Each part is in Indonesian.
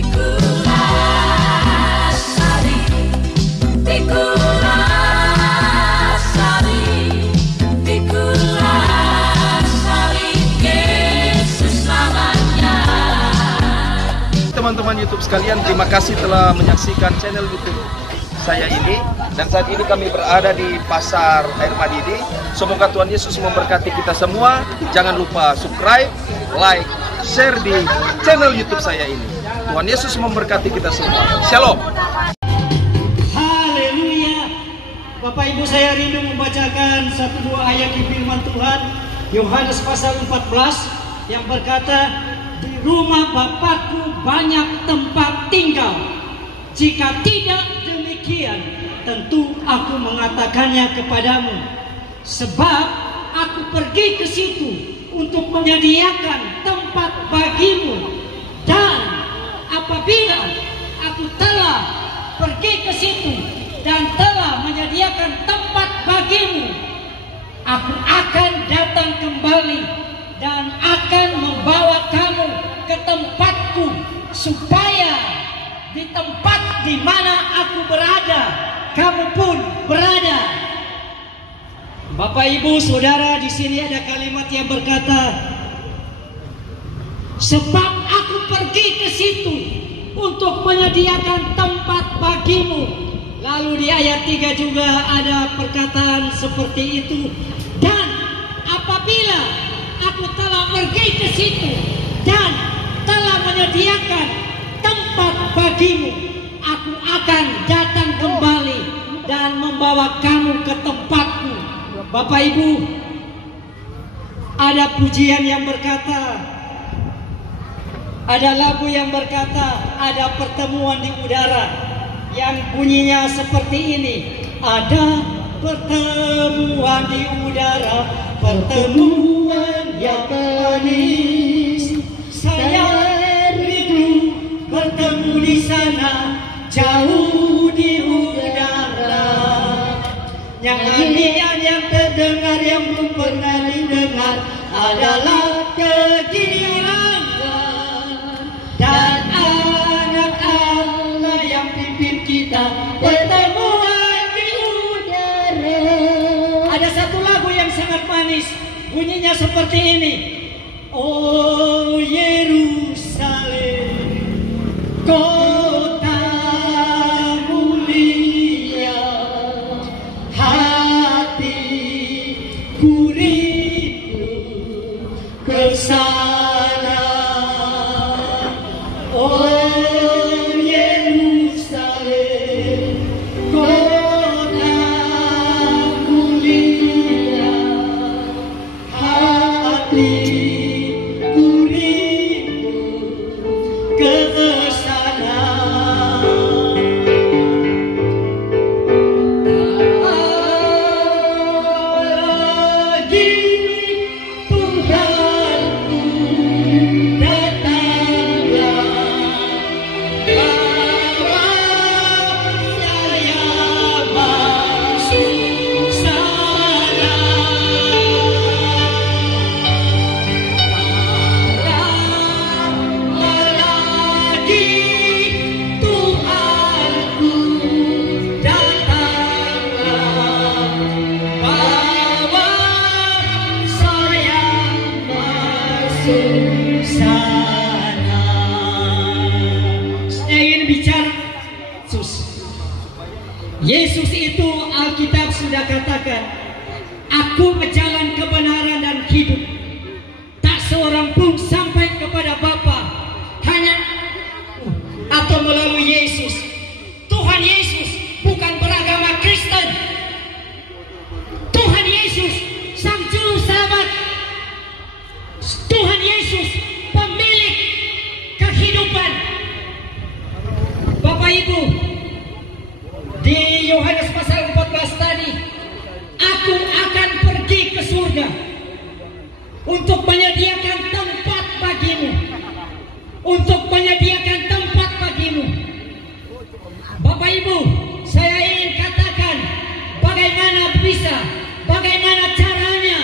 Teman-teman YouTube sekalian, terima kasih telah menyaksikan channel YouTube saya ini. Dan saat ini kami berada di Pasar Air Madidi. Semoga Tuhan Yesus memberkati kita semua. Jangan lupa subscribe, like, share di channel YouTube saya ini. Tuhan Yesus memberkati kita semua. Shalom. Haleluya. Bapak Ibu, saya rindu membacakan satu dua ayat di firman Tuhan. Yohanes pasal 14 yang berkata, di rumah Bapakku banyak tempat tinggal. Jika tidak demikian, tentu aku mengatakannya kepadamu. Sebab aku pergi ke situ untuk menyediakan tempat bagimu. Dan apabila aku telah pergi ke situ dan telah menyediakan tempat bagimu, aku akan datang kembali dan akan membawa kamu ke tempatku, supaya di tempat di mana aku berada, kamu pun berada. Bapak Ibu Saudara, di sini ada kalimat yang berkata, sebab aku pergi ke situ untuk menyediakan tempat bagimu. Lalu di ayat 3 juga ada perkataan seperti itu. Dan apabila aku telah pergi ke situ dan telah menyediakan tempat bagimu, aku akan datang kembali dan membawa kamu ke tempatku. Bapak Ibu, ada pujian yang berkata, ada lagu yang berkata, ada pertemuan di udara yang bunyinya seperti ini. Ada pertemuan di udara, pertemuan yang manis. Saya rindu bertemu di sana, jauh di udara. Nyanyian yang terdengar yang belum pernah didengar adalah kegirangan, dan anak Allah yang pimpin kita pertemuan di udara. Ada satu lagu yang sangat manis, bunyinya seperti ini. Oh Yerusalem, kota mulia, hatiku rindu ke sana. Oh Yerusalem, kota mulia, hatiku rindu ke sana. Lagi Tuhanku datanglah, bawa saya masuk sana. Lagi Tuhanku datanglah, bawa saya masuk sana. Saya ingin bicara Yesus itu, Alkitab sudah katakan, aku berjalan kebenaran dan hidup. Tak seorang pun sampai kepada Bapa hanya atau melalui Yesus. Tuhan Yesus bukan beragama Kristen. Tuhan Yesus Sang Juru Selamat. Tuhan Yesus pemilik kehidupan. Bapak Ibu, di Yohanes pasal 14 tadi, aku akan pergi ke surga untuk menyediakan tempat bagimu, untuk menyediakan tempat bagimu. Bapak Ibu, saya ingin katakan bagaimana caranya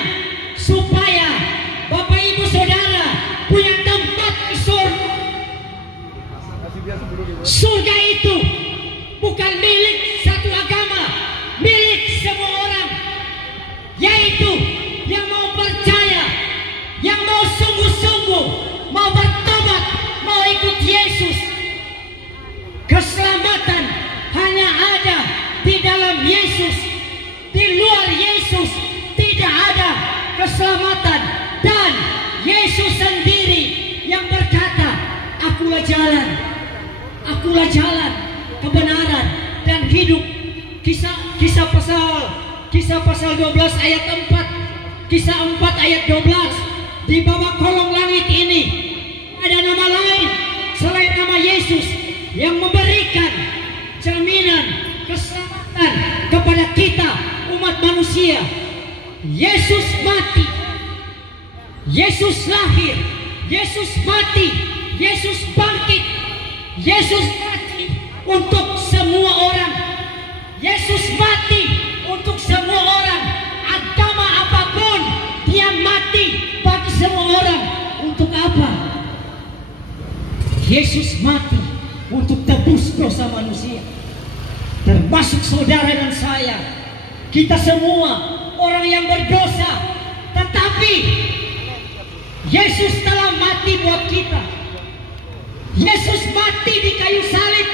supaya Bapak Ibu Saudara punya tempat di surga. Surga itu bukan milik satu agama, milik semua orang, yaitu yang mau percaya, yang mau sungguh-sungguh, mau bertobat, mau ikut Yesus. Keselamatan hanya ada di dalam Yesus. Di luar Yesus tidak ada keselamatan. Dan Yesus sendiri yang berkata, akulah jalan, kebenaran, dan hidup. Kisah pasal 12 ayat 4, kisah 4 ayat 12. Di bawah kolong langit ini ada nama lain selain nama Yesus yang memberikan jaminan keselamatan kepada kita umat manusia. Yesus mati, Yesus lahir, Yesus mati, Yesus bangkit, Yesus mati untuk semua orang. Yesus mati untuk semua orang, agama apapun dia mati bagi semua orang. Untuk apa? Yesus mati untuk tebus dosa manusia, termasuk saudara dan saya. Kita semua orang yang berdosa, tetapi Yesus telah mati buat kita. Yesus mati di kayu salib,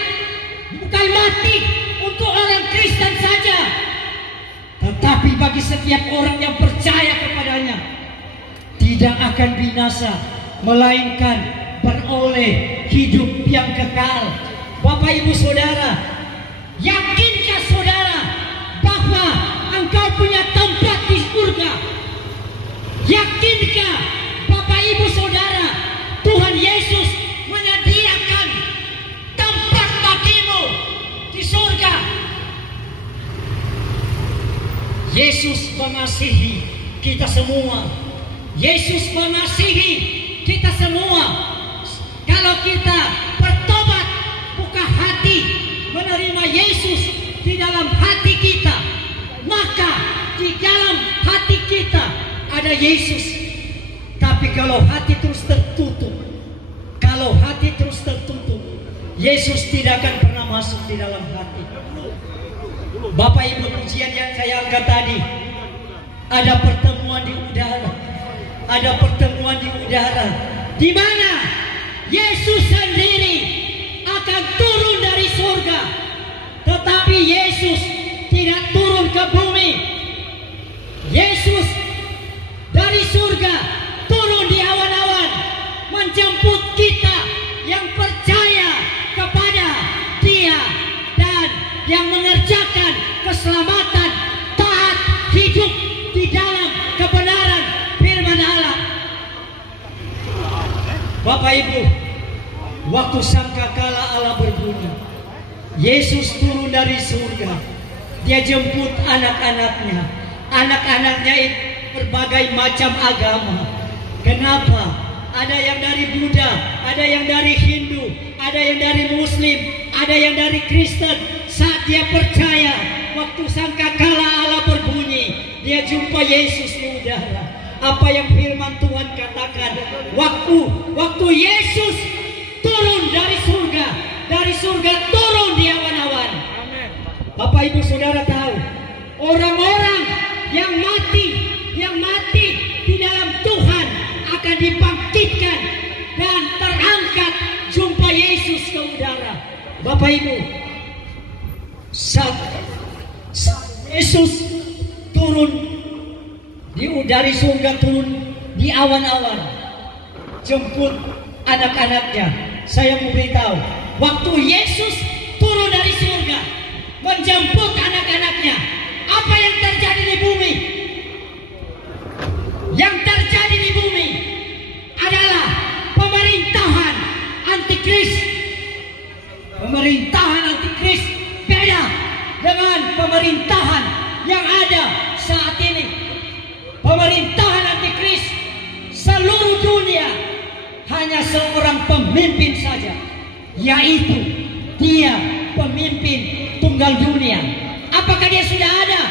bukan mati untuk orang Kristen saja, tetapi bagi setiap orang yang percaya kepadanya. Tidak akan binasa, melainkan beroleh hidup yang kekal. Bapak ibu saudara, yakinkah saudara bahwa engkau punya tempat di surga? Yakinkah Bapak ibu saudara, Tuhan Yesus menyediakan tempat bagimu di surga? Yesus mengasihi kita semua. Yesus mengasihi kita semua. Kalau kita bertobat, buka hati, menerima Yesus di dalam hati kita, maka di dalam hati kita ada Yesus. Tapi kalau hati terus tertutup, Yesus tidak akan pernah masuk di dalam hati. Bapak ibu, pujian yang saya angkat tadi, ada pertemuan di udara, di mana Yesus sendiri akan turun dari surga, tetapi Yesus tidak turun ke bumi. Yesus dari surga turun di awan-awan, menjemput kita yang percaya kepada Dia dan yang mengerjakan keselamatan, taat hidup di dalam kebenaran firman Allah. Bapak ibu, waktu sangkakala Allah berbunyi, Yesus turun dari surga. Dia jemput anak-anaknya. Anak-anaknya itu berbagai macam agama. Kenapa? Ada yang dari Buddha, ada yang dari Hindu, ada yang dari Muslim, ada yang dari Kristen. Saat dia percaya, waktu sangkakala Allah berbunyi, dia jumpa Yesus di udara. Apa yang firman Tuhan katakan? Waktu Yesus turun dari surga turun di awan-awan. Bapak ibu saudara tahu, orang-orang yang mati di dalam Tuhan akan dibangkitkan dan terangkat jumpa Yesus ke udara. Bapak ibu, saat Yesus turun dari surga, turun di awan-awan, jemput anak-anaknya. Saya mau beritahu, waktu Yesus turun dari surga menjemput anak-anaknya, apa yang terjadi di bumi? Yang terjadi di bumi adalah pemerintahan antikris. Pemerintahan antikris beda dengan pemerintahan yang ada saat ini. Pemerintahan antikris seluruh dunia hanya seorang pemimpin saja, yaitu dia pemimpin tunggal dunia. Apakah dia sudah ada?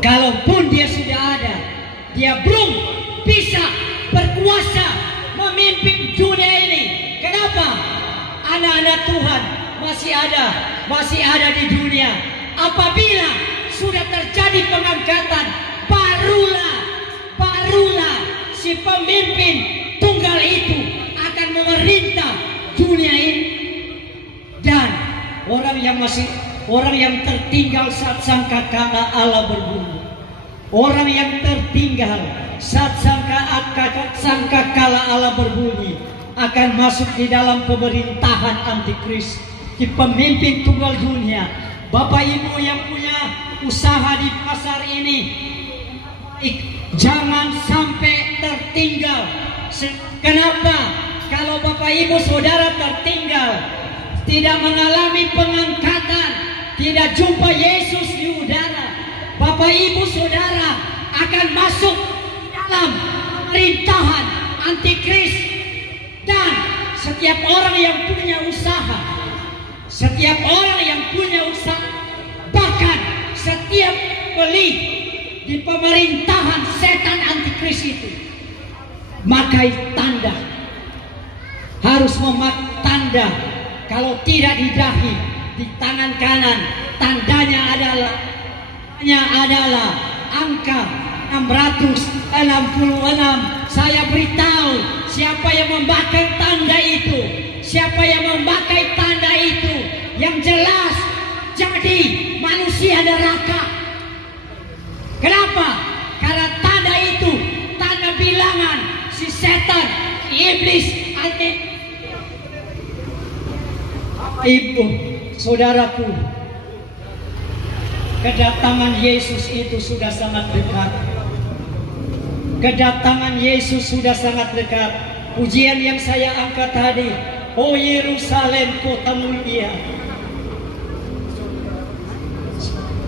Kalaupun dia sudah ada, dia belum bisa berkuasa memimpin dunia ini. Kenapa? anak-anak Tuhan masih ada di dunia. Apabila sudah terjadi pengangkatan, barulah si pemimpin tunggal itu akan memerintah dunia ini. Dan orang yang tertinggal saat sangkakala Allah berbunyi. Orang yang tertinggal saat sangkakala Allah berbunyi akan masuk di dalam pemerintahan antikris, di pemimpin tunggal dunia. Bapak Ibu yang punya usaha di pasar ini, jangan sampai tertinggal. Kenapa? Kalau Bapak Ibu Saudara tertinggal, tidak mengalami pengangkatan, tidak jumpa Yesus di udara, Bapak Ibu Saudara akan masuk dalam pemerintahan antikris. Dan setiap orang yang punya usaha, bahkan setiap beli di pemerintahan setan antikris itu, memakai tanda, harus memakai tanda. Kalau tidak di dahi, di tangan kanan, tandanya adalah angka 666. Saya beritahu, siapa yang memakai tanda itu, yang jelas jadi manusia neraka. Kenapa? Karena tanda itu tanda bilangan si setan, si iblis, Ibu, saudaraku, kedatangan Yesus itu sudah sangat dekat. Kedatangan Yesus sudah sangat dekat. Pujian yang saya angkat tadi, oh Yerusalem kota mulia.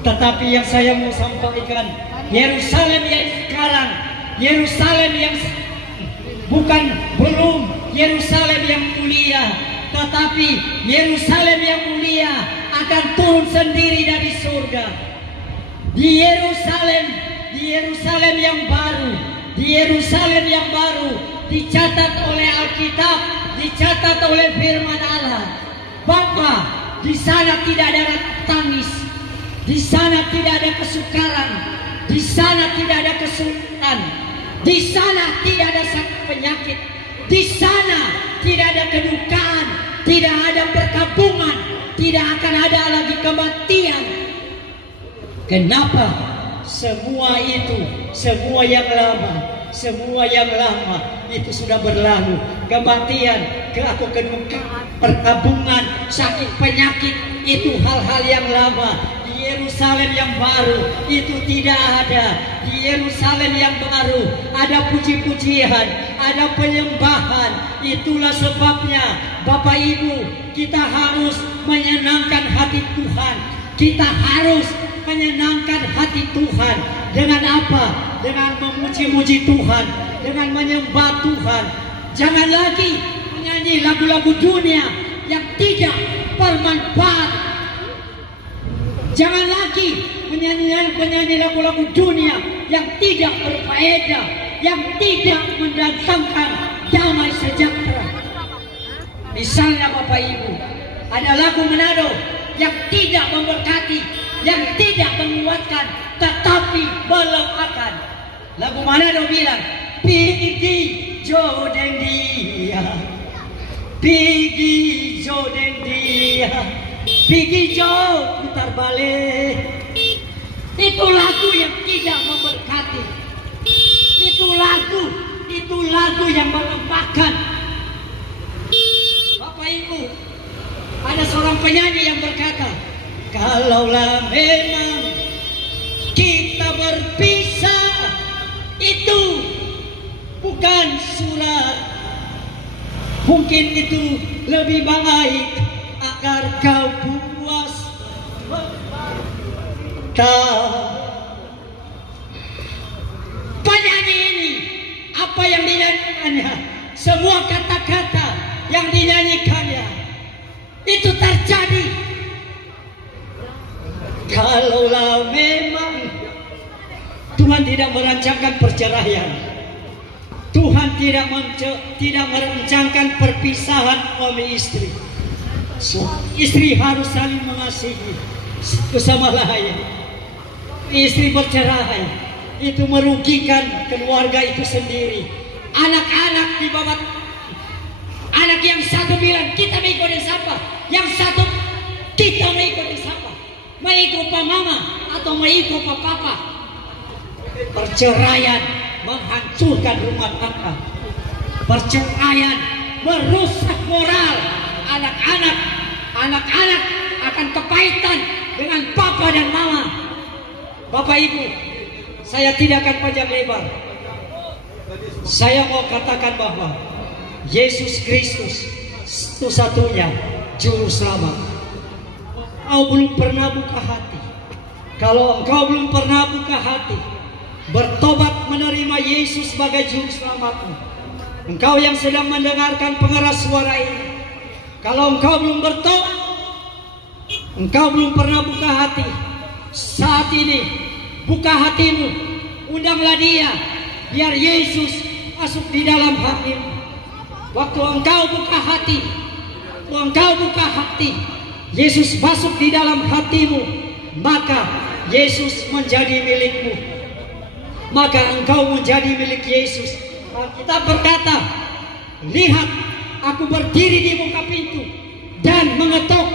Tetapi yang saya mau sampaikan, Yerusalem yang sekarang, Yerusalem yang belum Yerusalem yang mulia, tetapi Yerusalem yang mulia akan turun sendiri dari surga. Di Yerusalem yang baru, dicatat oleh Alkitab, dicatat oleh firman Allah, bahwa di sana tidak ada tangis, di sana tidak ada kesukaran, di sana tidak ada kesulitan, di sana tidak ada sakit penyakit, di sana tidak ada kedukaan, tidak ada perkampungan, tidak akan ada lagi kematian. Kenapa? Semua yang lama itu sudah berlalu. Kematian, kedukaan, perkampungan, sakit penyakit, itu hal-hal yang lama. Di Yerusalem yang baru itu tidak ada. Di Yerusalem yang baru ada puji-pujian, ada penyembahan. Itulah sebabnya Bapak Ibu, kita harus menyenangkan hati Tuhan. Kita harus menyenangkan hati Tuhan. Dengan apa? Dengan memuji-muji Tuhan, dengan menyembah Tuhan. Jangan lagi menyanyi lagu-lagu dunia yang tidak bermanfaat. Jangan lagi menyanyi lagu-lagu dunia yang tidak berfaedah, yang tidak mendatangkan damai sejahtera. Misalnya Bapak Ibu, ada lagu Manado yang tidak memberkati, yang tidak menguatkan, tetapi melemahkan. Lagu Manado bilang, "Pigi jodeng dia, pigi jodeng dia, pigi jo putar balik." Itu lagu yang tidak memberkati. Itu lagu yang melemahkan. Bapak Ibu, ada seorang penyanyi yang berkata, "Kalaulah memang kita berpisah, itu bukan surat. Mungkin itu lebih baik agar kau puas penyanyi ini, apa yang dinyanyikannya, semua kata-kata yang dinyanyikannya itu terjadi. Kalaulah memang Tuhan tidak merancangkan perceraian, Tuhan tidak merancangkan perpisahan suami istri, Istri harus saling mengasihi bersama lain. Istri bercerai itu merugikan keluarga itu sendiri. Anak-anak di bawah, anak yang satu bilang kita mau ikut siapa, yang satu kita mau ikut siapa, mau ikut pak mama atau mau ikut pak papa. Perceraian menghancurkan rumah tangga. Perceraian merusak moral anak-anak. Anak-anak akan kepahitan dengan papa dan mama. Bapak Ibu, saya tidak akan panjang lebar. Saya mau katakan bahwa Yesus Kristus satu-satunya juru selamat. Engkau belum pernah buka hati. Kalau engkau belum pernah buka hati, bertobat menerima Yesus sebagai juru selamatmu. Engkau yang sedang mendengarkan pengeras suara ini, kalau engkau belum bertobat, engkau belum pernah buka hati, saat ini buka hatimu, undanglah dia, biar Yesus masuk di dalam hatimu. Waktu engkau buka hati, Yesus masuk di dalam hatimu, maka Yesus menjadi milikmu. Maka engkau menjadi milik Yesus. Kita berkata, lihat, aku berdiri di muka pintu dan mengetuk.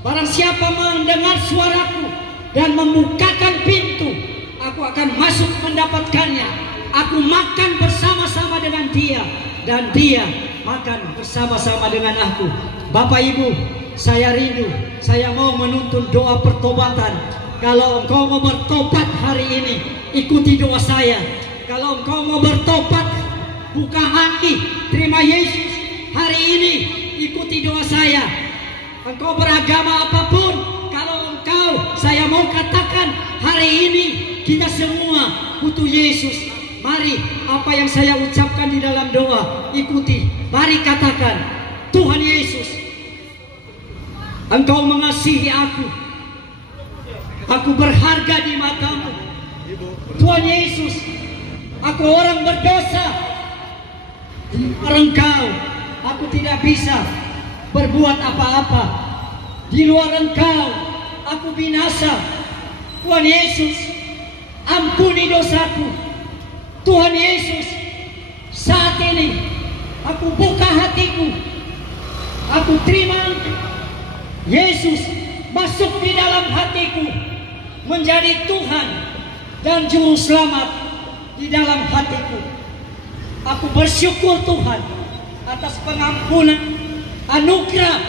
Barang siapa mendengar suaraku dan membukakan pintu, aku akan masuk mendapatkannya. Aku makan bersama-sama dengan dia dan dia makan bersama-sama dengan aku. Bapak Ibu, saya rindu, saya mau menuntun doa pertobatan. Kalau engkau mau bertobat hari ini, ikuti doa saya. Kalau engkau mau bertobat, buka hati, terima Yesus hari ini, ikuti doa saya. Engkau beragama apapun, kalau engkau, saya mau katakan hari ini kita semua butuh Yesus. Mari, apa yang saya ucapkan di dalam doa, ikuti. Mari katakan, Tuhan Yesus, Engkau mengasihi aku. Aku berharga di matamu. Tuhan Yesus, aku orang berdosa. Engkau, aku tidak bisa berbuat apa-apa. Di luar Engkau, aku binasa. Tuhan Yesus, ampuni dosaku. Tuhan Yesus, saat ini aku buka hatiku. Aku terima Yesus masuk di dalam hatiku, menjadi Tuhan dan Juru Selamat di dalam hatiku. Aku bersyukur Tuhan atas pengampunan anugerah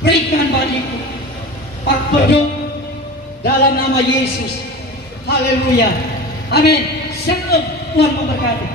berikan bagiku. Pak berdoa dalam nama Yesus. Haleluya. Amin. Shalom. Tuhan memberkati.